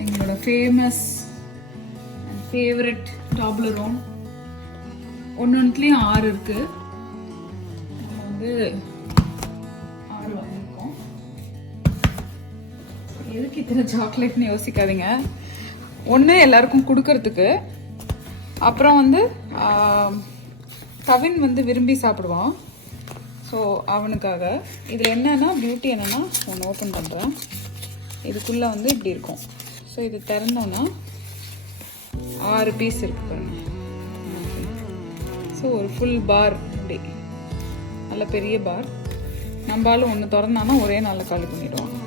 எங்களோட famous and favourite டாப்லரோன் ஒன்றுலேயும் 6 இருக்கு. நம்ம வந்து 6 வாங்கியிருக்கோம். எதுக்கு இத்தனை சாக்லேட்னு யோசிக்காதீங்க. ஒன்று எல்லாருக்கும் கொடுக்கறதுக்கு, அப்புறம் வந்து கவின் வந்து விரும்பி சாப்பிடுவான். ஸோ அவனுக்காக. இதில் என்னென்னா பியூட்டி என்னென்னா, ஒன்று ஓப்பன் பண்ணுறேன். இதுக்குள்ளே வந்து இப்படி இருக்கும். ஸோ இது திறந்தோன்னா 6 பீஸ் இருக்கு பாருங்க. ஸோ ஒரு ஃபுல் பார் இப்படி நல்ல பெரிய பார். நம்மளாலும் ஒன்று திறந்தானா ஒரே நாளில் காலி பண்ணிடுவாங்க.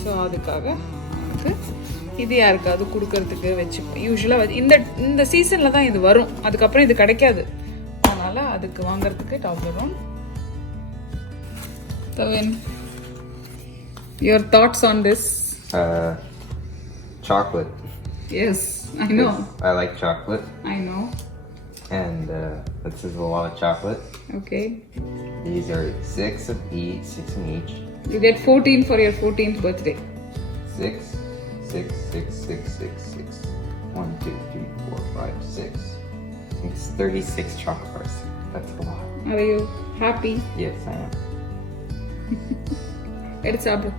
ஸோ அதுக்காக அவனுக்கு இது யாருக்காவது கொடுக்கறதுக்கு வச்சுப்போம். யூஸ்வலாக இந்த சீசனில் தான் இது வரும், அதுக்கப்புறம் இது கிடைக்காது. அதனால் அதுக்கு வாங்குறதுக்கு டாப்லரோன். Tavin, your thoughts on this? Chocolate. Yes, I know. I like chocolate. I know. And this is a lot of chocolate. Okay. These are 6 in each. You get 14 for your 14th birthday. 6, 6, 6, 6, 6, 6. 1, 2, 3, 4, 5, 6. It's 36 chocolate bars. That's a lot. Are you happy? Yes, I am. Let's have it.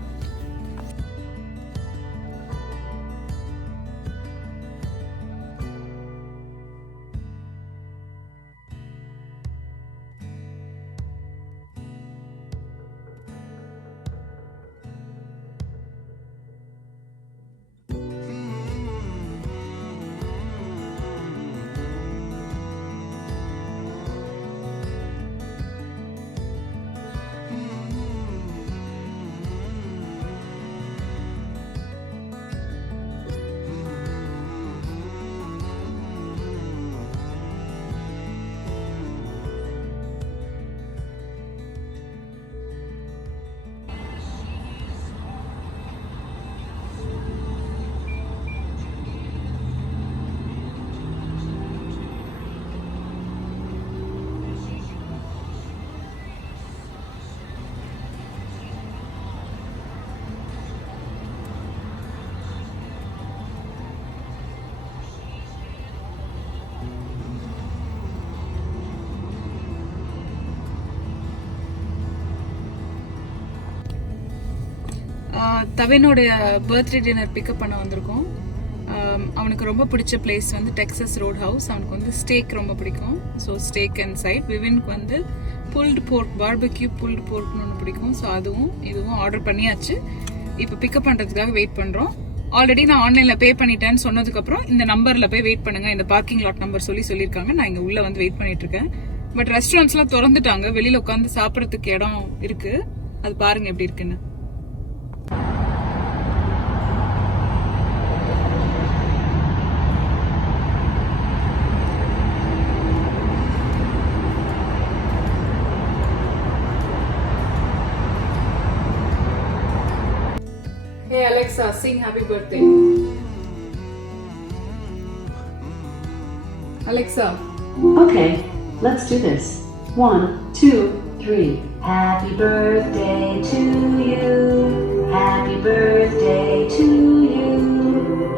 தவினோட birthday dinner pickup பண்ண வந்திருக்கோம். அவனுக்கு ரொம்ப பிடிச்ச பிளேஸ் வந்து Texas road house. அவனுக்கு வந்து steak ரொம்ப பிடிக்கும். So steak and side. விவினுக்கு வந்து புல்டு போர்க், பார்பக்யூ புல்டு போர்க்னு ஒன்று பிடிக்கும். ஸோ இதுவும் ஆர்டர் பண்ணியாச்சு. இப்போ பிக்கப் பண்ணுறதுக்காக வெயிட் பண்ணுறோம். ஆல்ரெடி நான் ஆன்லைனில் பே பண்ணிட்டேன்னு சொன்னதுக்கப்புறம் இந்த நம்பரில் போய் வெயிட் பண்ணுங்க, இந்த பார்க்கிங் லாட் நம்பர் சொல்லியிருக்காங்க. நான் இங்கே உள்ளே வந்து வெயிட் பண்ணிட்டு இருக்கேன். பட் ரெஸ்டாரண்ட்ஸ்லாம் திறந்துட்டாங்க. வெளியில் உட்காந்து சாப்பிட்றதுக்கு இடம் இருக்கு. அது பாருங்க எப்படி இருக்குன்னு. Hey Alexa, sing happy birthday. Alexa. Okay, let's do this. 1, 2, 3. Happy birthday to you. Happy birthday to you.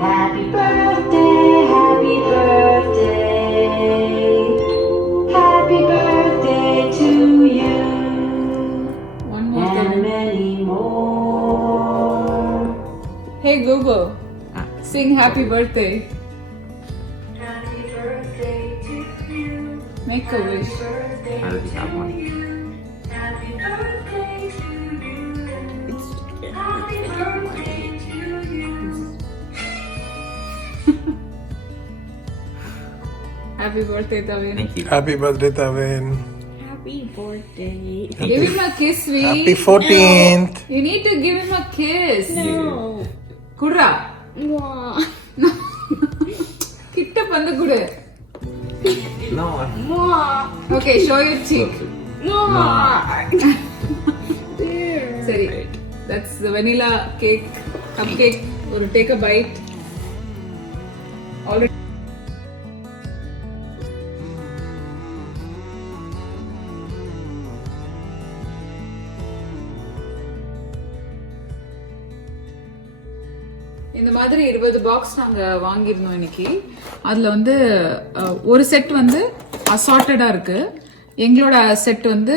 Happy birthday, happy birthday. Happy birthday to you. One more and time. many more. Hey Google, sing happy birthday. Happy birthday to you. Make a wish. I already have one. Happy birthday to you. Happy birthday to you. Happy birthday, Tavin. Thank you. Happy birthday, Tavin. Happy birthday. Give him a kiss, Vee. Happy 14th. You need to give him a kiss. No. Kudra. Mwah. Kitta pandu kudu. No. Mwah. Okay, show your cheek. Mwah. There. Sorry. That's the vanilla cake, cupcake. Or take a bite. Already. மாதிரி 20 பாக்ஸ் நாங்க வாங்கியிருந்தோம் இன்னைக்கு. அதுல வந்து ஒரு செட் வந்து அசார்ட்டடா இருக்கு. எங்களோட செட் வந்து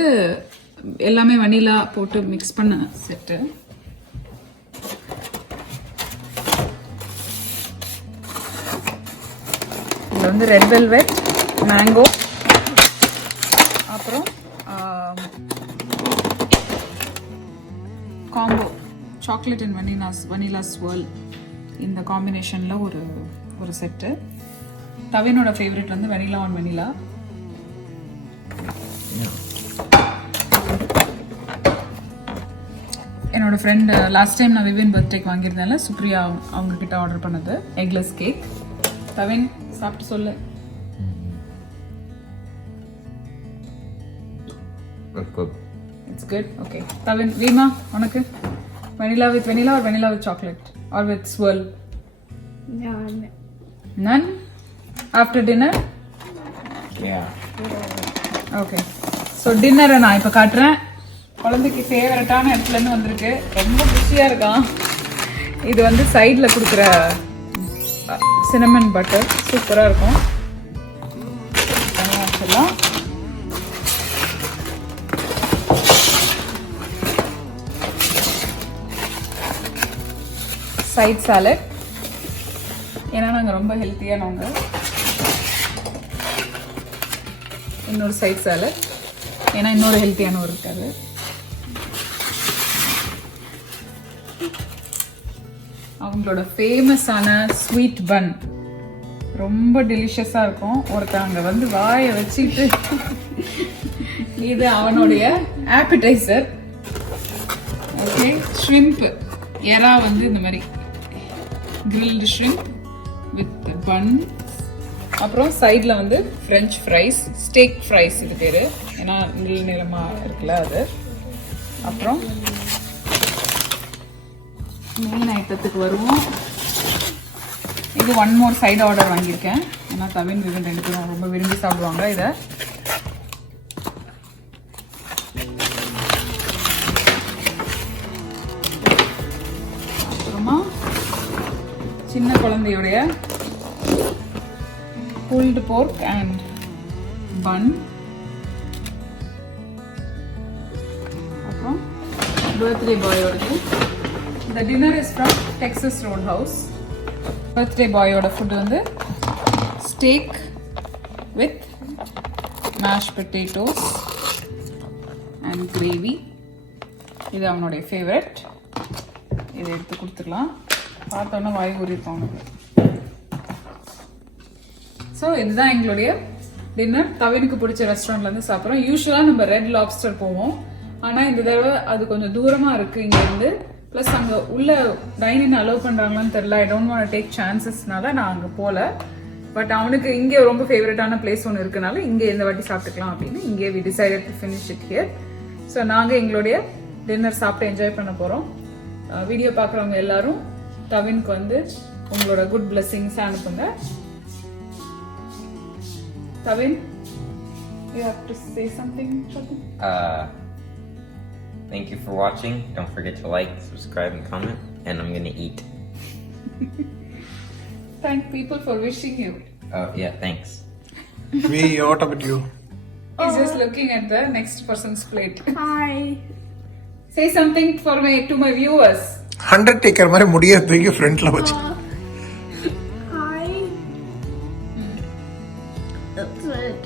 எல்லாமே வனிலா போட்டு மிக்ஸ் பண்ண செட்டு. இதுல வந்து ரெட் வெல்வெட், மேங்கோ, அப்புறம் combo chocolate and vanilla swirl, இந்த காம்பினேஷன்ல ஒரு செட்டு. தவினோட ஃபேவரட் வந்து வெனிலா ஆன் வெனிலா. என்னோட ஃப்ரெண்ட் லாஸ்ட் டைம் நான் விவின் பர்த்டேக்கு வாங்கியிருந்தேன்ல, சுப்ரியா அவங்க கிட்ட ஆர்டர் பண்ணது எக்லெஸ் கேக். தவின் சாப்பிட்டு சொல்லு. That's good. It's good. Okay. Tavin, Veema, உனக்கு vanilla with vanilla or vanilla with chocolate or with swirl? None. None? After dinner? Yeah. Okay. So dinner நான் இப்ப காட்டுறேன். குழந்தைக்கு ஃபேவரட்டான இடத்துல இருந்து வந்திருக்கு. ரொம்ப குஷியா இருக்கான். இது வந்து சைடுல கொடுக்குற சினமன் பட்டர் சூப்பரா இருக்கும். சொல்லலாம். சைட் சாலட், ஏன்னா நாங்கள் ரொம்ப ஹெல்த்தியானவங்க. இன்னொரு சைட் சாலட், ஏன்னா இன்னொரு ஹெல்த்தியானவர் இருக்காரு. அவங்களோட ஃபேமஸான ஸ்வீட் பன் ரொம்ப டெலிஷியஸாக இருக்கும். ஒருத்தவங்க வந்து வாயை வச்சுட்டு இது அவனுடைய ஆப்பிடைசர். ஓகே, ஷ்ரிம்ப், எறா வந்து இந்த மாதிரி கிரில்டு ஷ்ரிம்ப் வித் பன். அப்புறம் சைடில் வந்து ஃப்ரெஞ்ச் ஃப்ரைஸ், ஸ்டேக் ஃப்ரைஸ் இது பேர், ஏன்னா நீளமாக இருக்குல்ல அது. அப்புறம் மெயின் ஐட்டத்துக்கு வருவோம். இது ஒன் மோர் சைடு ஆர்டர் வாங்கியிருக்கேன், ஏன்னா தவின் விவன் 2 பேரும் ரொம்ப விரும்பி சாப்பிடுவாங்க இதை. அப்புறமா சின்ன குழந்தையுடைய pulled pork and bun. அப்புறம் பர்த்டே பாயோடது. The dinner is from Texas Roadhouse. Birthday பாயோட ஃபுட் வந்து steak with mash potatoes and gravy. இது அவனுடைய ஃபேவரட். இதை எடுத்து கொடுத்துக்கலாம். பார்த்தோன்னா வாய் ஊறிருக்கோம் அவனுக்கு. ஸோ இதுதான் எங்களுடைய டின்னர். தவினுக்கு பிடிச்ச ரெஸ்டாரண்ட்லேருந்து சாப்பிட்றோம். யூஸ்வலாக நம்ம ரெட் லாப்ஸ்டர் போவோம், ஆனால் இந்த தடவை அது கொஞ்சம் தூரமாக இருக்குது இங்கேருந்து. ப்ளஸ் அங்கே உள்ள டைனிங் அலோவ் பண்ணுறாங்களான்னு தெரில. ஐ டோன்ட் வாண்ட் டேக் சான்சஸ்னால நான் அங்கே போகல. பட் அவனுக்கு இங்கே ரொம்ப ஃபேவரட்டான பிளேஸ் ஒன்று இருக்கனால இங்கே இந்த வாட்டி சாப்பிட்டுக்கலாம் அப்படின்னு இங்கே we decided to finish it here. So நாங்கள் எங்களுடைய டின்னர் சாப்பிட்டு என்ஜாய் பண்ண போகிறோம். வீடியோ பார்க்குறவங்க எல்லாரும் தவினுக்கு வந்து உங்களோட குட் பிளெஸிங்ஸ் அனுப்புங்க. Tavin, you have to say something. Thank you for watching. Don't forget to like, subscribe, and comment. And I'm gonna eat. Thank people for wishing you. Yeah, thanks. What about you? He's just looking at the next person's plate. Hi. Say something for to my viewers. Undertaker மாதிரி முடிய தூக்கி ஃப்ரண்ட்ல வச்சு. Hi. That's it.